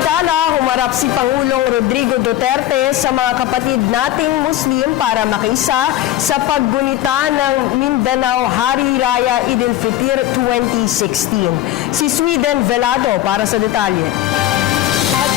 Samantala, humarap si Pangulong Rodrigo Duterte sa mga kapatid nating Muslim para makiisa sa paggunita ng Mindanao Hari Raya Eid al-Fitr 2016. Si Sweden Velado para sa detalye.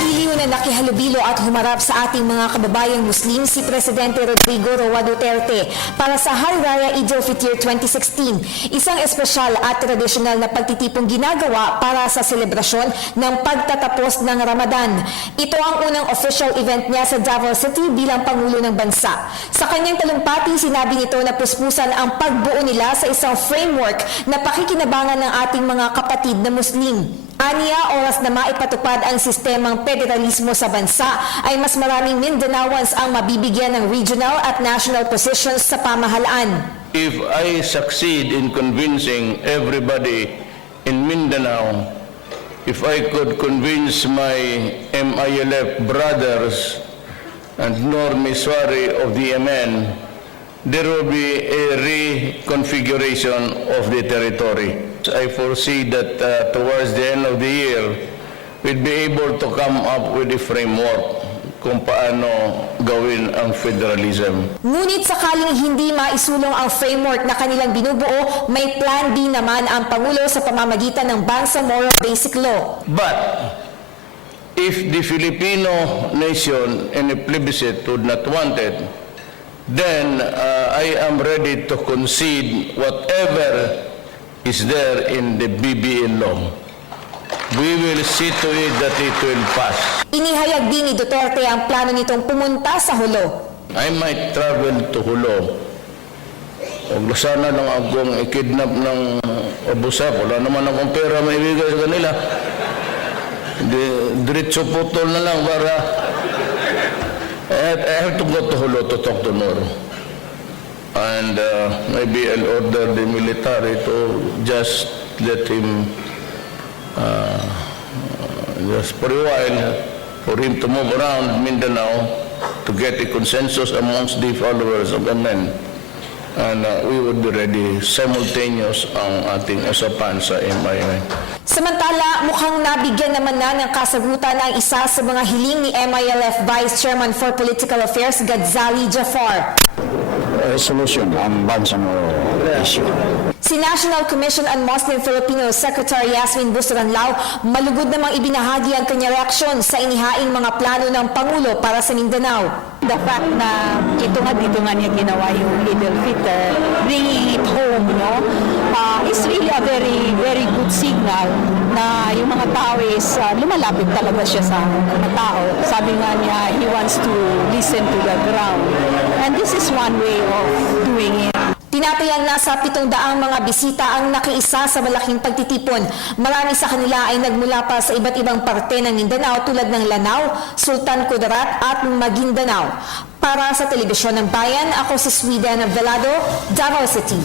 Iliw na nakihalubilo at humarap sa ating mga kababayang Muslim si Presidente Rodrigo Roa Duterte para sa Hari Raya Eid al-Fitr 2016, isang espesyal at tradisyonal na pagtitipong ginagawa para sa selebrasyon ng pagtatapos ng Ramadan. Ito ang unang official event niya sa Davao City bilang Pangulo ng Bansa. Sa kanyang talumpati, sinabi nito na puspusan ang pagbuo nila sa isang framework na pakikinabangan ng ating mga kapatid na Muslim. Aniya, oras na maipatupad ang sistemang federalismo sa bansa ay mas maraming Mindanaoans ang mabibigyan ng regional at national positions sa pamahalaan. If I succeed in convincing everybody in Mindanao, if I could convince my MILF brothers and Nor Miswari of the MN, there will be a reconfiguration of the territory. I foresee that towards the end of the year, we'll be able to come up with a framework kung paano gawin ang federalism. Ngunit sakaling hindi maisulong ang framework na kanilang binubuo, may plan B naman ang Pangulo sa pamamagitan ng Bangsamoro Basic Law. But if the Filipino nation in a plebiscite would not want it, then I am ready to concede whatever is there in the BBN law. We will see to it that it will pass. Inihayag din ni Duterte ang plano nitong pumunta sa Hulo. I might travel to Hulo. Huwag sana lang akong ikidnap ng abusa. Wala naman akong pera maibigay sa kanila. Diretso putol na lang para... I have to go to Hulo to talk to Nor. And maybe I'll order the military to just let him, just for a while, for him to move around Mindanao to get a consensus amongst the followers of the men. And we would be ready simultaneous ang ating usapan sa MIA. Samantala, mukhang nabigyan naman na ng kasagutan ang isa sa mga hiling ni MILF Vice Chairman for Political Affairs, Gadzali Jafar. Resolution ang Bangsamoro issue. Si National Commission on Muslim Filipinos Secretary Yasmin Busranlao malugod namang ibinahagi ang kanyang reaksyon sa inihaing mga plano ng Pangulo para sa Mindanao. The fact na dito nga niya ginawa yung Eid al-Fitr, bringing it home, no, is really a very, very good signal na yung mga tao is lumalapit talaga siya sa mga tao. Sabi nga niya, he wants to listen to the ground. And this is one way of doing it. Tinatayang nasa 700 mga bisita ang nakiisa sa malaking pagtitipon. Marami sa kanila ay nagmula pa sa iba't ibang parte ng Mindanao tulad ng Lanao, Sultan Kudarat at Maguindanao. Para sa Telebisyon ng Bayan, ako si Sweden Velado, Davao City.